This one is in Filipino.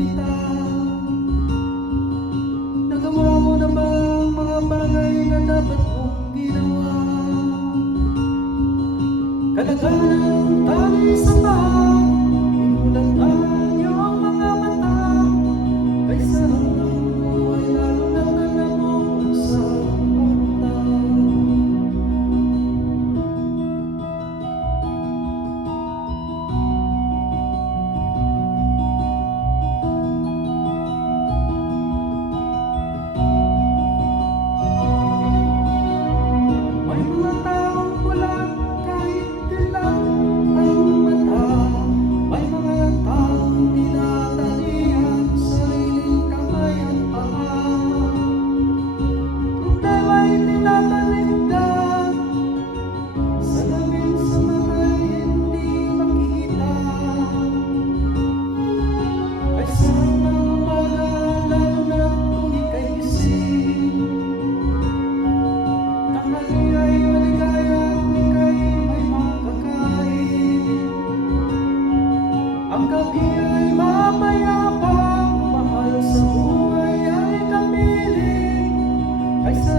kita. Nagawa mo na ba ang mga bagay na dapat mong ginawa? Kalagalang tali sa paa, inulan ang iyong mga mata. Kaysa hanggang buhay lalo na alam mo kung saan punta. May mga taong walang kahit dilag ang mata. May mga taong tinatalian sariling kamay at paa. Problema'y tinatalikdan, salamin sa mata'y hindi makita. Kaysa ng umaga, lalo na kung ika'y gising. Tanghali ay maligaya kung ika'y may makakain. Ang gabi ay mapayapa, mahal sa buhay ay kapiling. Kaysa